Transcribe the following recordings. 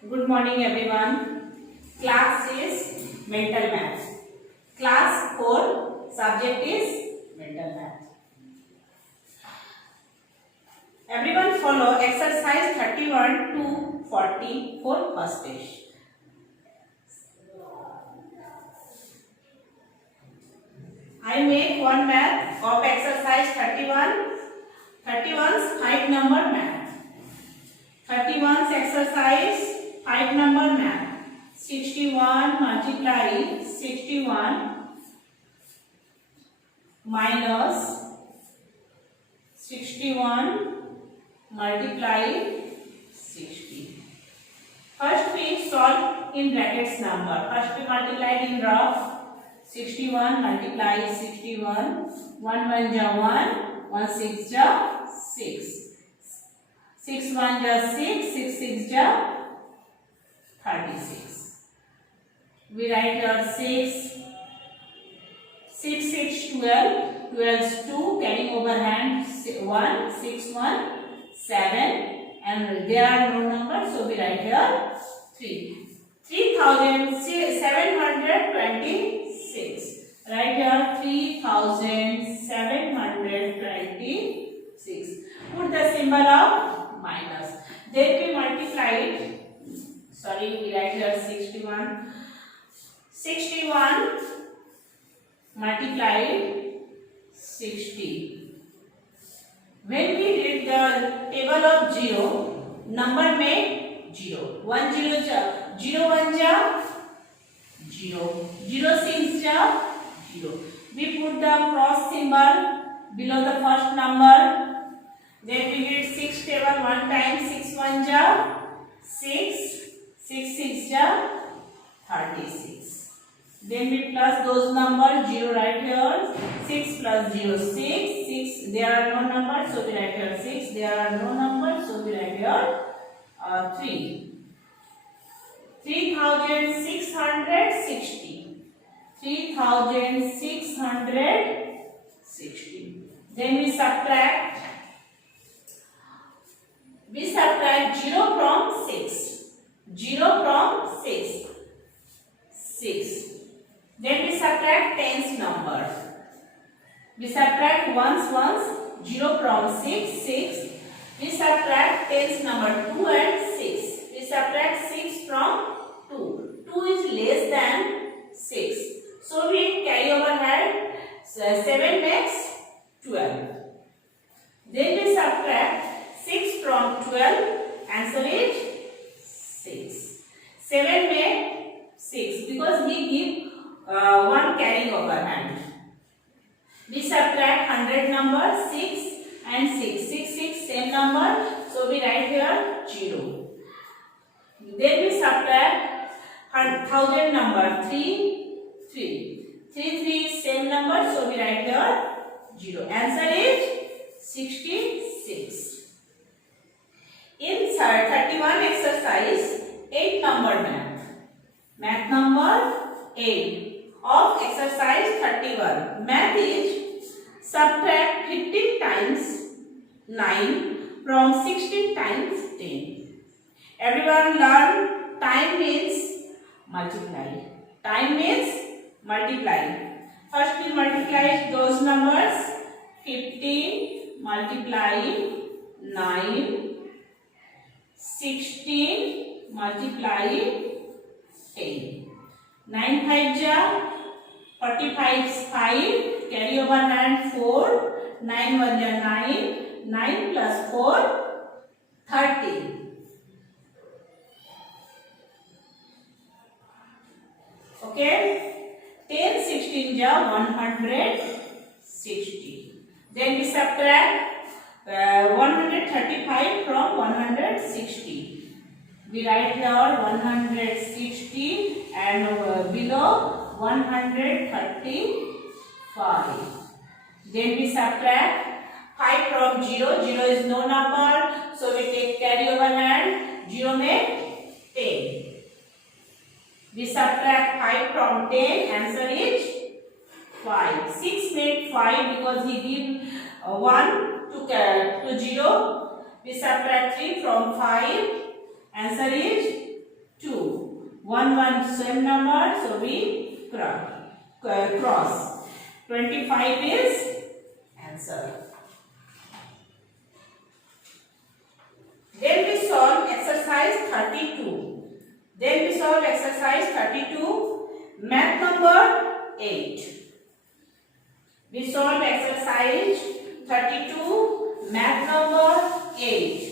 Good morning everyone. Class is mental math. Class 4 subject is mental math. Everyone follow exercise 31 to 44 first page. I make one math of exercise 31. 31's 5 number math. 31's exercise 5 number math. 61 multiply 61 minus 61 multiply 60. First we solve in brackets number. First we multiplied in rough. 61 multiply 61. 1 1 ja 1. 1 6 ja 6. 6 1 ja 6. 6 6 ja 36. We write here 6. 6 6 12. 12 is 2. Carrying over hand 1. 6 1 7. And there are no numbers, so we write here 3. 3726. Write here 3726. Put the symbol of minus. Then we multiplied. Sorry, we write here 61. 61 multiplied 60. When we read the table of 0, number में 0. 1 0 जा 0 1 जा 0. 0 6 जा 0. We put the cross symbol below the first number. Then we read 6 table 1 time. 6 1 ja 6. 6 6 ja 36. Then we plus those numbers. 0 right here. 6 plus 0 6. 6 there are no numbers, so we write here 6. There are no numbers, so we write here 3. 3660. 3660. Then we subtract 0 from 6. 0 from 6. 6. Then we subtract tens number. We subtract ones. 0 from 6. 6. We subtract tens number 2 and 6. We subtract 6 from 2. 2 is less than 6. So we carry over hand 7 makes 12. Then we subtract 6 from 12. Answer is 6. 7 makes 6 because we give one carrying over hand. We subtract 100 number 6 and 6. 6 6 same number, so we write here 0. Then we subtract 1000 number 3 3. 3 3 same number, so we write here 0. Answer is 66. In 31 exercise 8 number math. Math number 8 of exercise 31. Math is subtract 15 times 9 from 16 times 10. Everyone learn time means multiply. Time means multiply. First we multiply those numbers. 15 multiply 9. 16 multiply 10. 9 5 ja 45 is 5. Carry over hand 4. 9 1 ja 9. 9 plus 4 30. Okay. 10 16 ja 160. Then we subtract 135 from 160. We write here 160 and below 135. Then we subtract 5 from 0. 0 is no number, so we take carry over hand. 0 make 10. We subtract 5 from 10. Answer is 5. 6 make 5 because he give 1 to 0. We subtract 3 from 5. Answer is 1 same number, so we cross. 25 is answer. Then we solve exercise 32. Math number 8. We solve exercise 32, math number 8.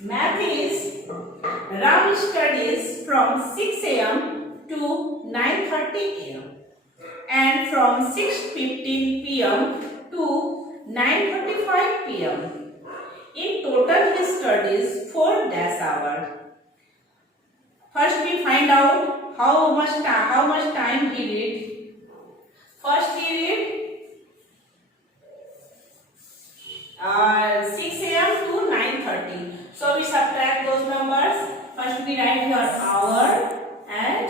Math is Ram studies from 6 a.m. to 9:30 a.m. and from 6:15 p.m. to 9:45 p.m. In total he studies 4 dash hours. First we find out how much time he read. First he read 6 a.m. to 9:30. So we subtract those numbers. First we write here hour and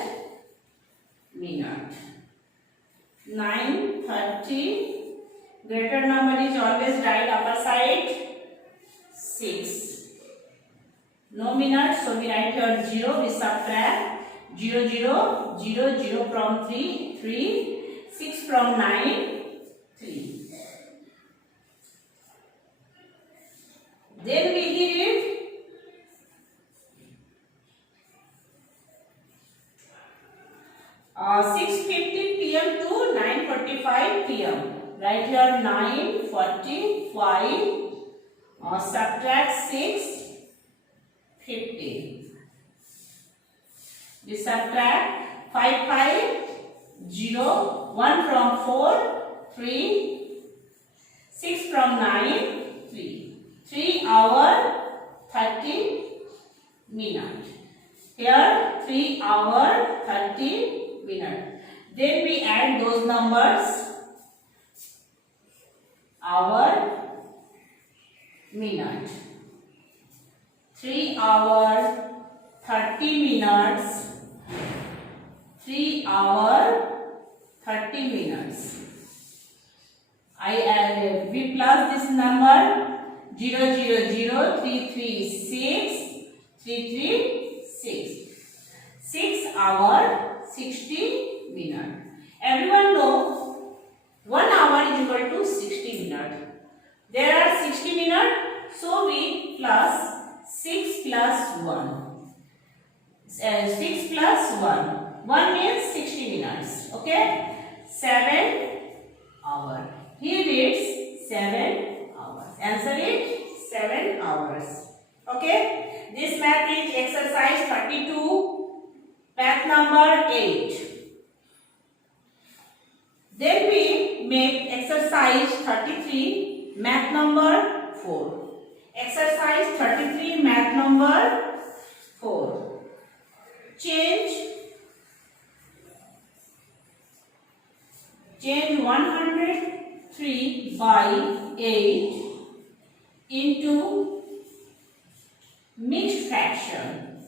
minute. 9:30. Greater number is always right upper side. 6. No minute, so we write here 0. We subtract 0, 0, 0, 0 from 3, 3, 6 from 9, 3. Then we read 6:15 p.m. to 9:45 p.m. Write here 9:45. Subtract 6. 50. We subtract 5, 5, 0, 1 from 4, 3, 6 from 9, 3. 3 hour 30 minute. Here 3 hour 30 minute. Then we add those numbers. Hour, minute. 3 hour 30 minutes. 3 hour 30 minutes. We plus this number 0, 0, 0, 3, 3, 6, 3, 3, 6. 6 hour 60 minutes. Everyone know 1 hour is equal to 60 minutes. There are 60 minutes, so we plus 6 plus 1. 6 plus 1. 1 means 60 minutes. Okay? 7 hours. He reads 7 hours. Answer is 7 hours. Okay? This math is exercise 32, math number 8. Then we make exercise 33, math number 4. Exercise 33, math number 4. Change 103 by 8 into mixed fraction.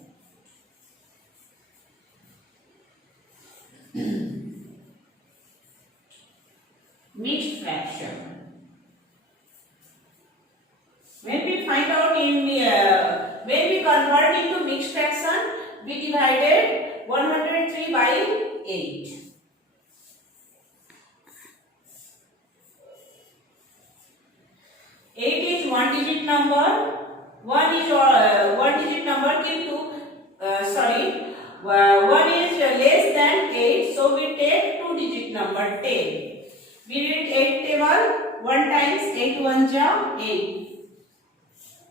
Mixed fraction. When we find out when we convert into mixed fraction, we divided 103 by 8. Eight is one digit number. One is one digit number into one is less than 8, so we take two digit number 10. We read 8 table. 1 times 8 1 ja 8.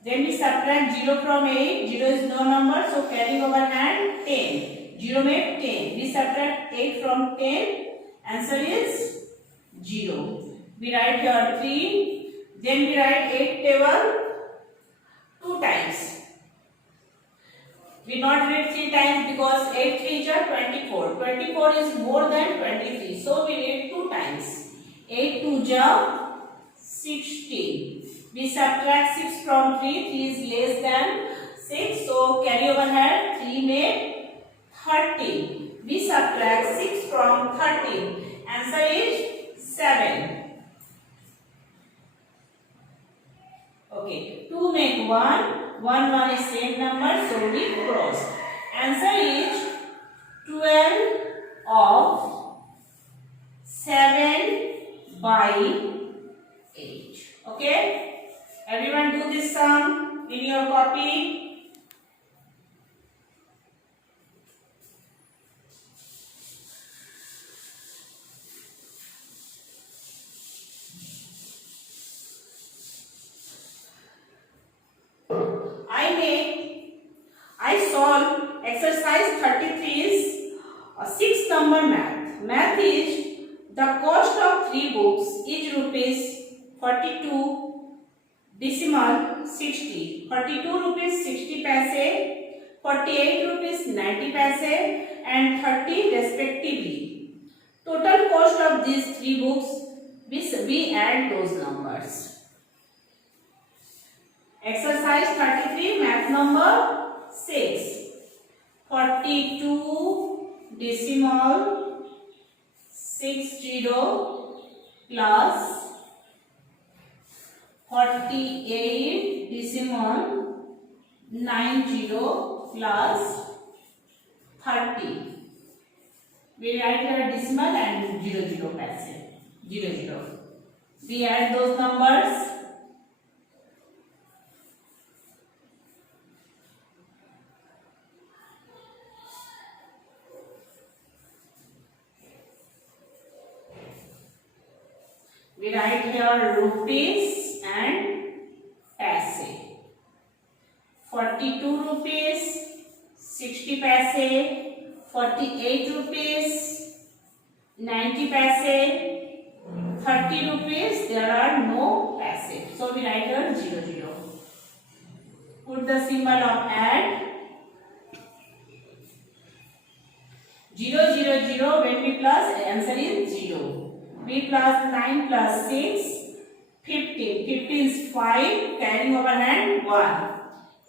Then we subtract 0 from 8. 0 is no number, so carry over hand 10. 0 made 10. We subtract 8 from 10. Answer is 0. We write here 3. Then we write 8 table 2 times. We not read 3 times because 8 3 is 24. 24 is more than 23. So we read 2 times. 8 2 ja 16. We subtract 6 from 3. 3 is less than 6. So carry over here 3 made 13. We subtract 6 from 13. Answer is 7. Okay. Okay, 2 make 1, 1 is same number, so we cross. Answer is 12 of 7 by 8. Okay, everyone do this sum in your copy. I solve exercise 33's 6 number math. Math is the cost of 3 books is rupees 42 decimal 60. 42 rupees 60 paise, 48 rupees 90 paise and 30 respectively. Total cost of these 3 books, we add those numbers. Exercise 33 math number 6. 42 decimal 60 plus 48 decimal 90 plus 30. We write here decimal and 00 passive. 00. We add those numbers. We write here rupees and paise. 42 rupees 60 paise, 48 rupees 90 paise, 30 rupees there are no paise. So we write here 00. Put the symbol of add. 0 0 0 when we plus, answer is 0. We plus 9 plus 6, 15. 15 is 5, carrying over hand 1.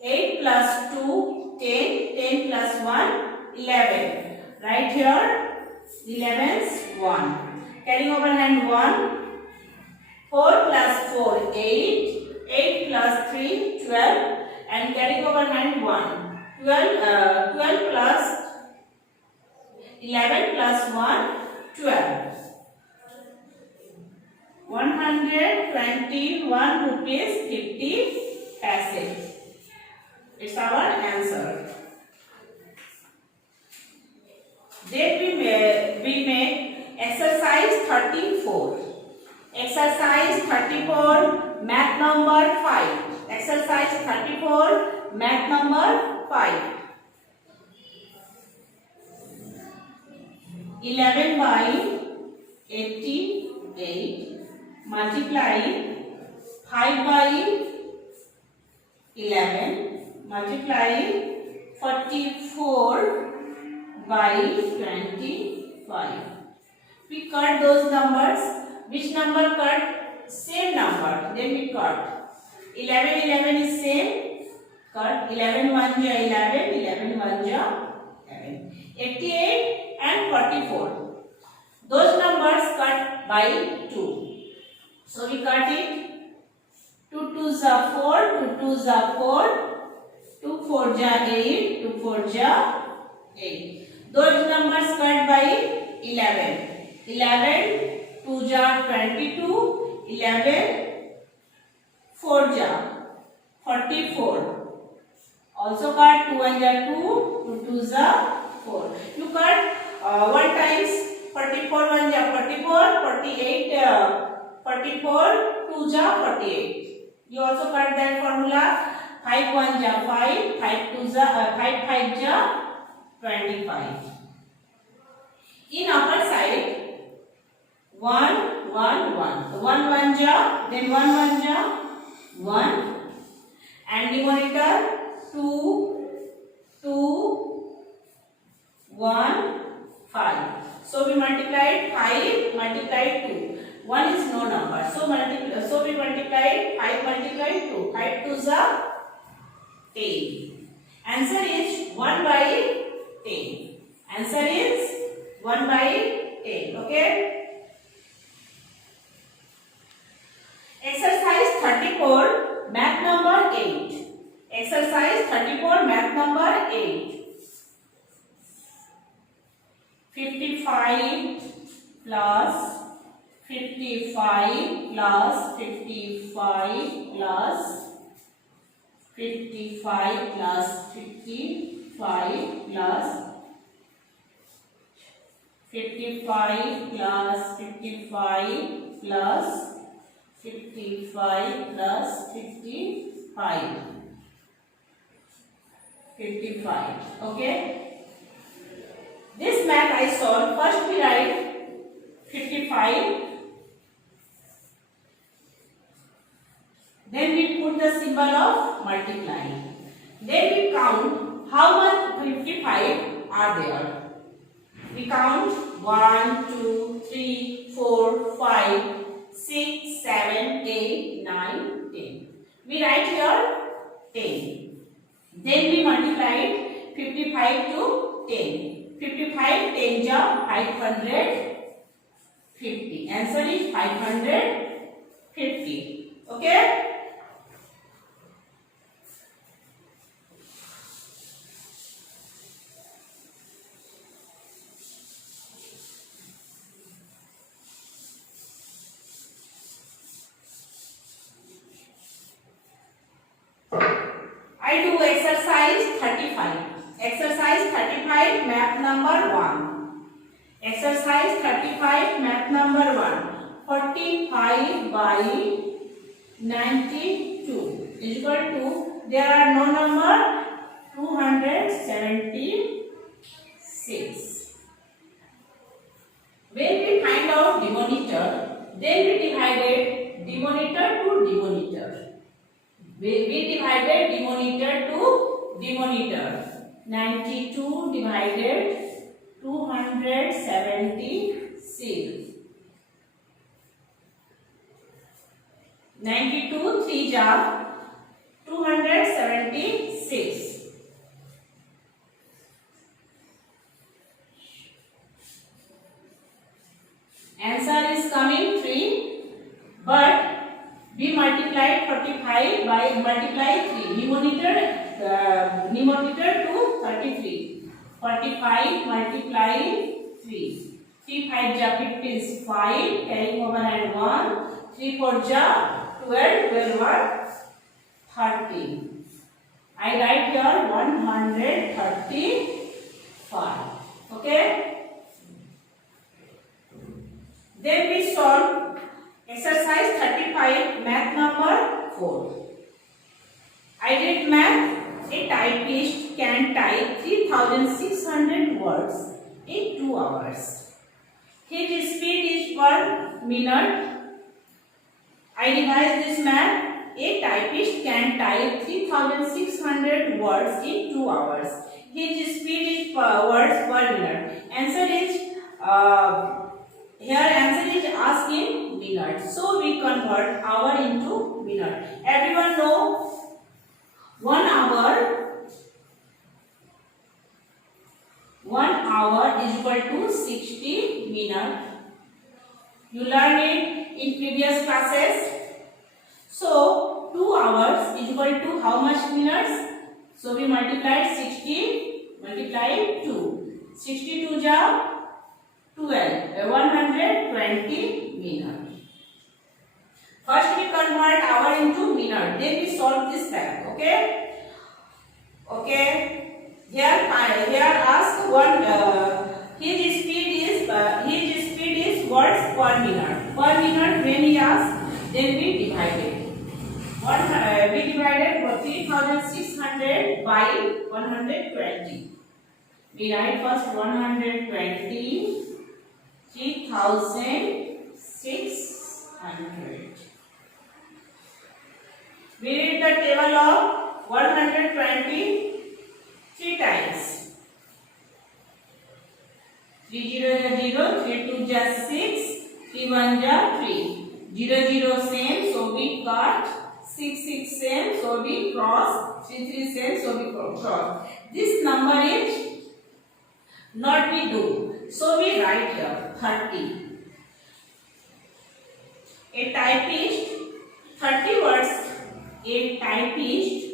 8 plus 2, 10. 10 plus 1, 11. Right here, 11 is 1. Carrying over hand 1. 4 plus 4, 8. 8 plus 3, 12. And carrying over hand 1. 12 plus 11 plus 1, 12. 121 rupees 50 paise. It's our answer. Then we make exercise 34. Exercise 34 math number 5. Exercise 34 math number 5. 11 by 88 multiply 5 by 11 multiply 44 by 25. We cut those numbers. Which number cut? Same number. Then we cut. 11 is same. Cut 11 1 ja 11, 11 1 ja 11. 88 and 44. Those numbers cut by 2. So we cut it. 2 2s are 4, 2 2s are 4, 2 4s are 8, 2 4s are 8. Those numbers cut by 11. 11 2s are 22, 11 4s are 44. Also cut 2 1s are 2, 2 2s are 4. You cut 1 times 44 1s are 44, 48 44, 2 ja 48. You also cut that formula. 5 1 ja 5, 5 2 ja 5 5 ja 25. In upper side 1 1 1. 1 1 ja, then 1 1 ja 1, and numerator 2 2 1 5. So we multiplied 5 multiplied 2. 1 is no number. So we multiplied 5 multiplied 2. 5 2s are 10. Answer is 1 by 10. Answer is 1 by 10. Okay. Exercise 34 math number your math number 8. 55 plus 55 plus 55 plus 55 plus 55 plus 55 plus 55 plus 55 plus 55. 55. Okay. This math I solved. First we write 55. Then we put the symbol of multiplying. Then we count how much 55 are there. We count 1, 2, 3, 4, 5, 6, 7, 8, 9, 10. We write here 10. Then we multiplied 55 to 10. 55 10 ja 550. Answer is 550. Okay. I do exercise 35. Exercise 35, math number 1. Exercise 35, math number 1. 45 by 92 is equal to, there are no number, 276. When we find out denominator, then we divided denominator to denominator. We divided denominator to denominator. 92 divided 276. 92 3 ja 276. Answer is coming 3, but we multiplied 45 by multiply 3. Numerator to 33. 45 multiply 3. 3 5 ja 15 is 5. Carrying over and 1. 3 4 ja 12. 12 1 13. I write here 135. Okay. Then we solve exercise 35, math number 4. I did math. A typist can type 3600 words in 2 hours. His speed is per minute. I revise this math. A typist can type 3600 words in 2 hours. His speed is per words per minute. Answer is here answer is asked in minutes. So we convert hour into minute. Everyone know 1 hour is equal to 60 minutes. You learned it in previous classes. So 2 hours is equal to how much minutes? So we multiplied 60 multiplied 2. 62 ja 12, 120 minutes. First we convert hour into minute, then we solve this math. Okay. Okay. Here ask one. His speed is words per minute. Per minute when he asks, then we divided. We divided 3600 by 120. We write first 120. 3600. We read the table of 120 3 times. 3 0 0, 3 2 ja 6, 3 1 ja 3. 0 0 same, so we cut. 6 6 same, so we cross. 3 3 same, so we cross. This number is not we do. So we write here 30. A typist 30 words. A typist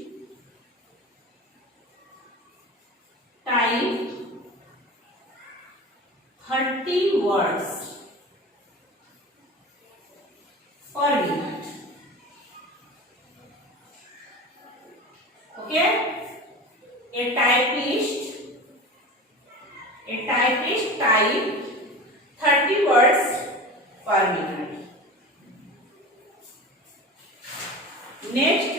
words per minute. Okay? A typist type 30 words per minute. Next,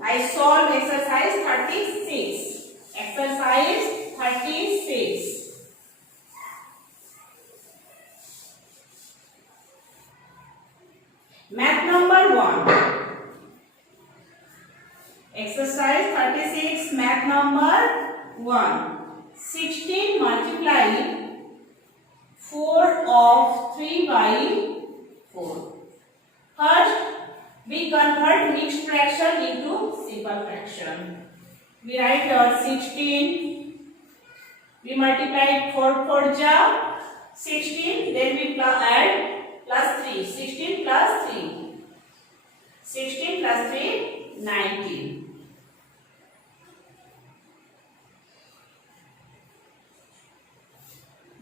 I solve exercise 36. Exercise 36. Math number 1. Exercise 36, math number 1. 16 multiply 4 of 3 by 4. First, we convert mixed fraction into simple fraction. We write here 16. We multiply 4 4 ja 16. Then we add plus 3. 16 plus 3. 16 plus 3, 19.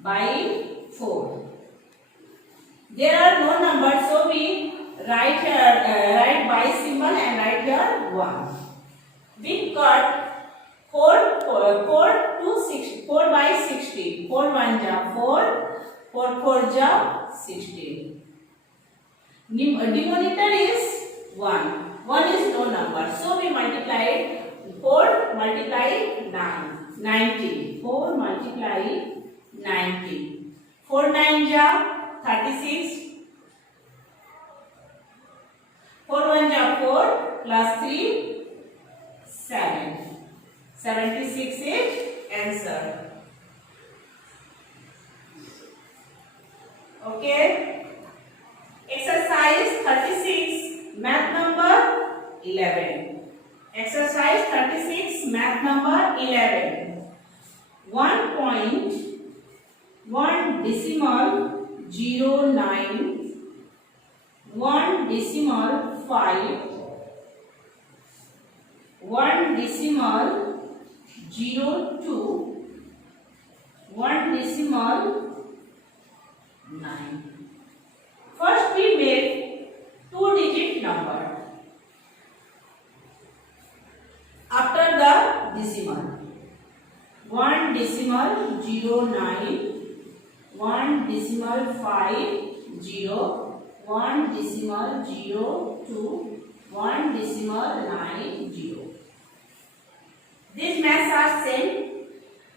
By 4. There are no numbers, so we write here by symbol and write here 1. We cut 4 to 6, 4 by 16. 4 1 ja 4, 4 4 ja 16. Denominator is 1. 1 is no number, so we multiply 4 multiply 9. 90. 4 multiply 90. 4 9 ja 36. 4 1 ja 4 plus 3 7. 76 is answer. Okay. Exercise 36, math number 11. Exercise 36, math number 11. 1.1 decimal 09, 1 decimal 5, 1 decimal 02, 1 decimal 9. First we make 2-digit number after the decimal. 1 decimal 09, 1 decimal 5 0, 1 decimal 02, 1 decimal 9 0. These maths are same.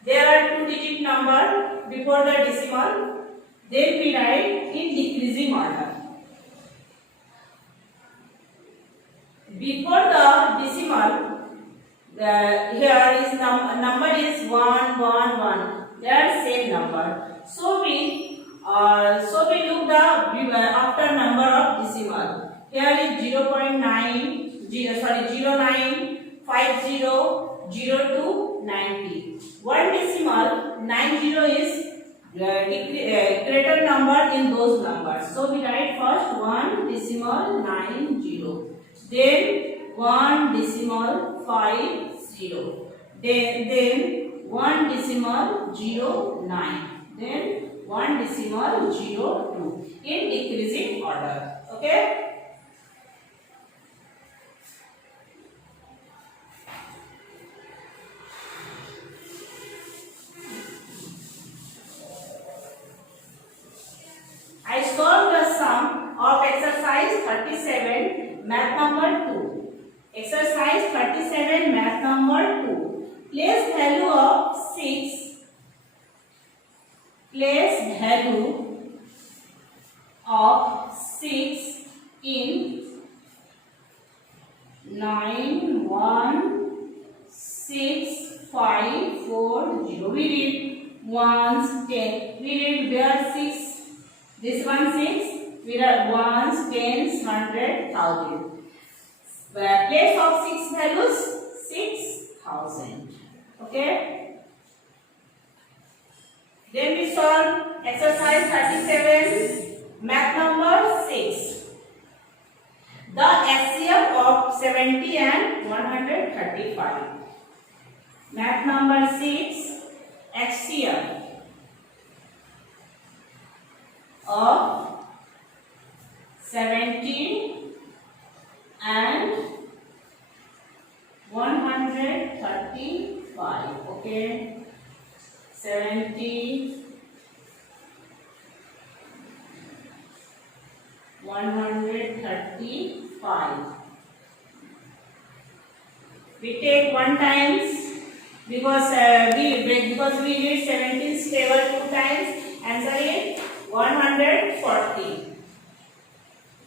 There are 2-digit number before the decimal. Then we write in decreasing order. Before the decimal, here is number is 1 1 1. They are same number. So we look the after number of decimal. Here is 0.9 09 50 02 90. One decimal 90 is greater number in those numbers. So we write first 1 decimal 90. Then 1 decimal 50. Then 1 decimal 09. Then 1 decimal 02 in decreasing order. Okay. I solved the sum of exercise 37, math number 2. Exercise 37, math number 2. Place value of 6. Place value of 6 in 9 1 6 5 4 0. We read ones 10. We read where 6. This one 6. We read ones, tens, 100, 1000. Place of 6 values 6000. Okay. Then we solve exercise 37, math number 6. The HCF of 70 and 135. Math number 6, HCF. of 70 and 135. Okay, 70, 135. We take 1 times because we did 17 table 2 times. Answer is 140.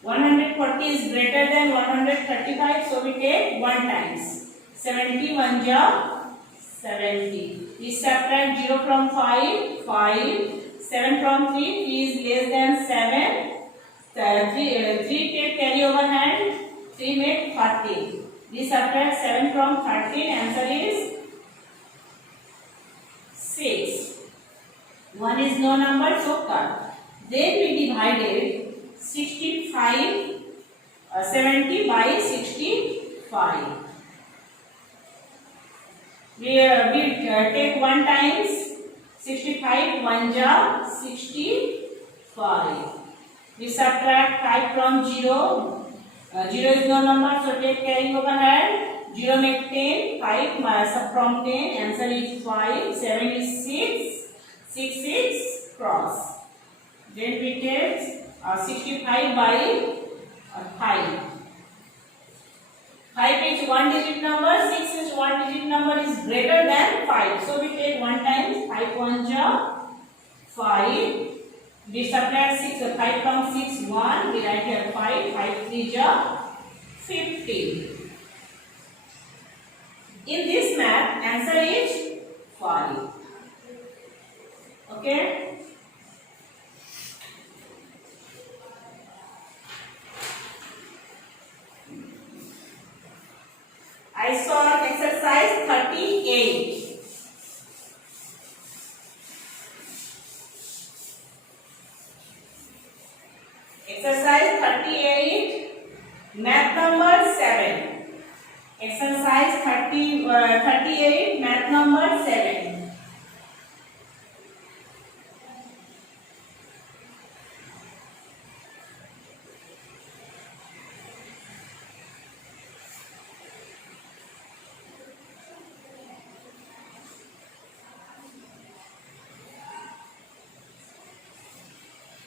140 is greater than 135, so we take 1 times. 70 1 ja 70. We subtract 0 from 5, 5. 7 from 3, 3 is less than 7. 3 take carry over hand, 3 make 13. We subtract 7 from 13, answer is 6. 1 is no number, so cut. Then we divided 70 by 65. We take 1 times 65, 1 ja 65. We subtract 5 from 0. 0 is no number, so take carrying over hand. 0 make 10, 5 sub from 10, answer is 5, 7 is 6, 6 is cross. Then we take 65 by 5. 5 is 1 digit number, 6 is 1 digit number is greater than 5. So we take 1 times, 5 1 ja 5. We subtract 5 from 6, 1. We write here 5, 5 3 ja 50. In this math, answer is 5. Okay. I solved exercise 38. Exercise 38, math number 7. Exercise 38, math number 7.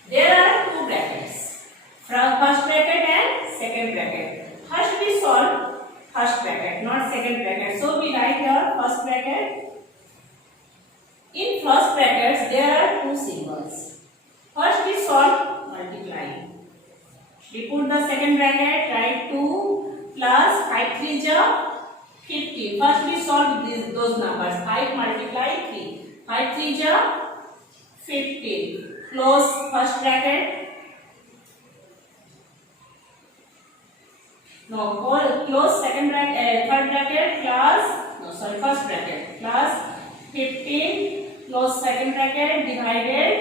There are 2 brackets, from first bracket and second bracket. First we solve first bracket, not second bracket. So we write here first bracket. In first brackets there are 2 symbols. First we solve multiply. We put the second bracket, write 2 plus 5 3 ja 50. First we solve those numbers. 5 multiply 3. 5 3 ja 50. Close first bracket. No, close second bracket, third bracket first bracket plus 15 close second bracket divided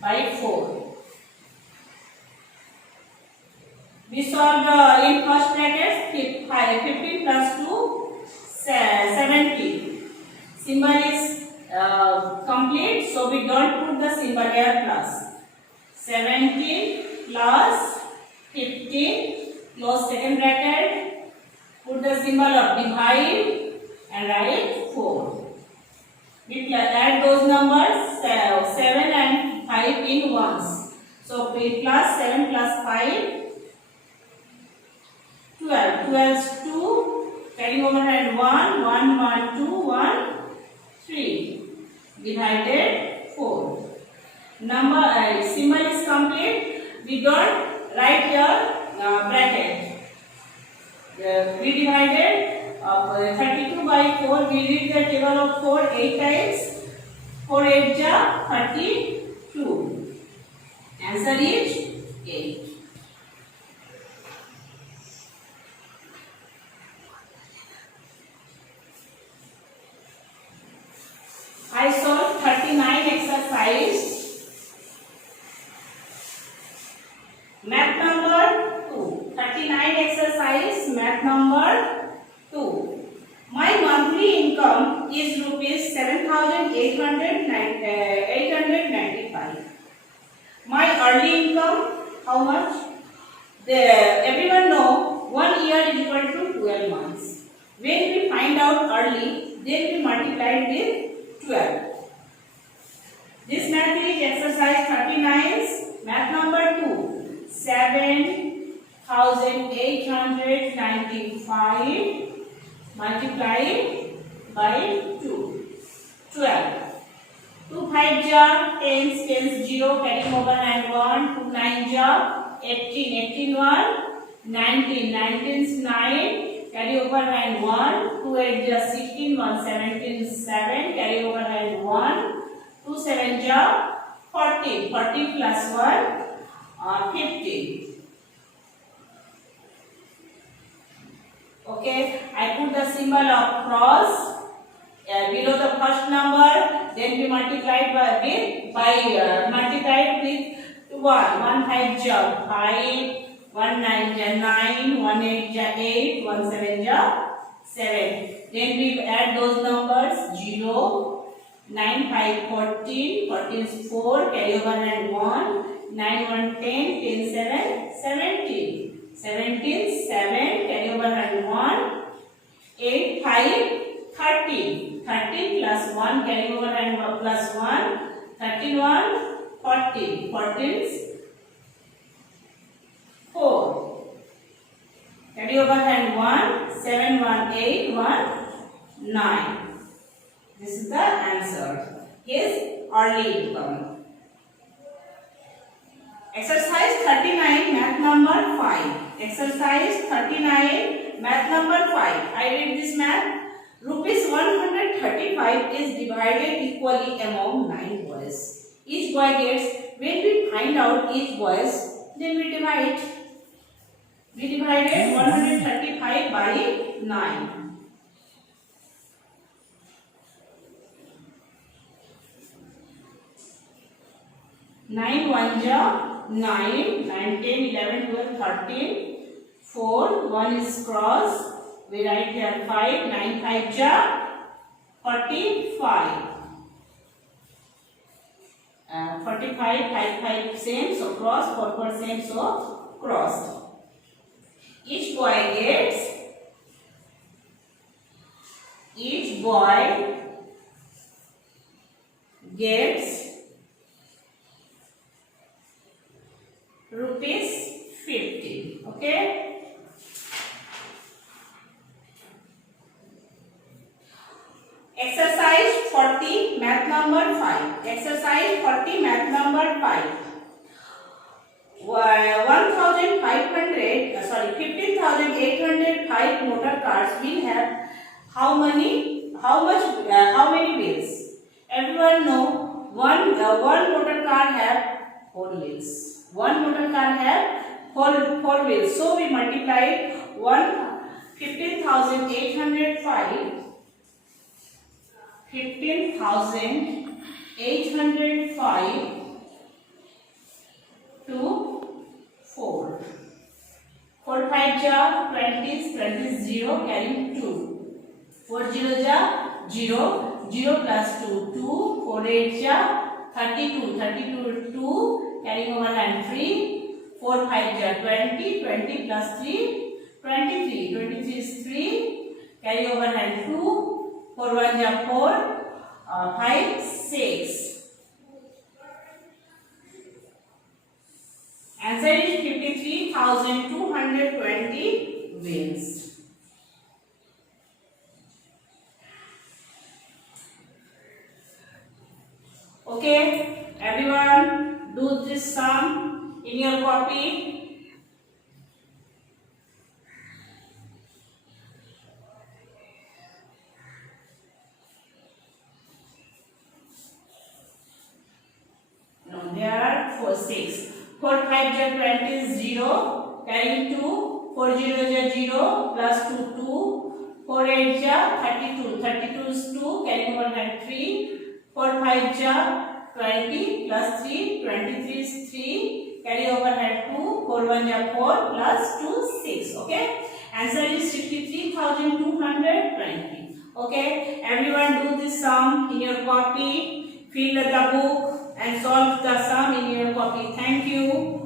by 4. We solve in first bracket 15 plus 2 70. Symbol is complete, so we don't put the symbol here plus. 17 plus 15 close second bracket, put the symbol of divide and write 4. We add those numbers 7 and 5 in ones. So we plus 7 plus 5 12. 12 is 2, carrying over hand 1, 1, 1, 2, 1, 3. Divided 4. Number symbol is complete. We don't write here bracket. We divided 32 by 4. We read the table of 4 8 times. 4 8 ja 32. Answer is 8. I solved 39 exercise. Math number 2. 39 exercise, math number 2. My monthly income is rupees 7,895. My early income, how much? Everyone know 1 year is equal to 12 months. When we find out early, then we multiply it with 12. This math is exercise 39, math number 2. 7,895 multiplied by 2. 12. 2 5 jar, 10 0, carrying over and 1. 2 9 jar, 18 1, 19 9, carry over and 1. 2 8 jar, 16 1 17 7, carry over and 1. 2 7 jar, 40 plus 1, 50. Okay, I put the symbol of cross below the first number, then we multiplied multiplied with 1. 1 5 jar 5, 1 9 jar 9, 1 8 jar 8, 1 7 jar 7. Then we add those numbers 0, 9 5 14, 14 is 4, carry over and 1, 9 1 10, 10 7 17, 17 7, carry over and 1, 8 5 13, 13 plus 1, carry over and 1 plus 1, 31 14, 14 is 4, carry over and 1, 7 1 8 1 9. This is the answer. His early income. Exercise 39, math number 5. Exercise 39, math number 5. I read this math. Rupees 135 is divided equally among 9 boys. Each boy gets, when we find out each boys, then we divide. We divided 135 by 9. 9 1 jar 9, 9 10 11 12 13, 4, 1 is cross, we write here 5, 9 5 jar 45, 45 5 5 same, so cross, 4 4 same, so cross. Each boy gets rupees 50. Okay. Exercise 40, math number 5. Exercise 40, math number 5. 15,805 motor cars will have how many wheels? Everyone know one motor car have 4 wheels. One motor car have 4 wheels. So we multiply 15,805 to 4. 4 5 jar 20 is 0, carrying 2. 4 0 jar 0, 0 plus 2 2. 4 8 jar 32, 2, carrying over and 3. 4 5 jar 20, 20 plus 3 23, 23 is 3, carry over and 2. 4 1 jar 4, 5 6. Answer is 53,220 wheels. Okay, everyone do this sum in your copy. No, there are 6. 4 5 jar 20 is 0, carrying 2. 4 0 jar 0 plus 2 2. 4 8 jar 32, 32 is 2, carrying over and 3. 4 5 jar 20 plus 3, 23 is 3, carry over and 2. 4 1 jar 4 plus 2 6. Okay, answer is 63,220. Okay, everyone do this sum in your copy. Fill the book and solve the sum in your copy. Thank you.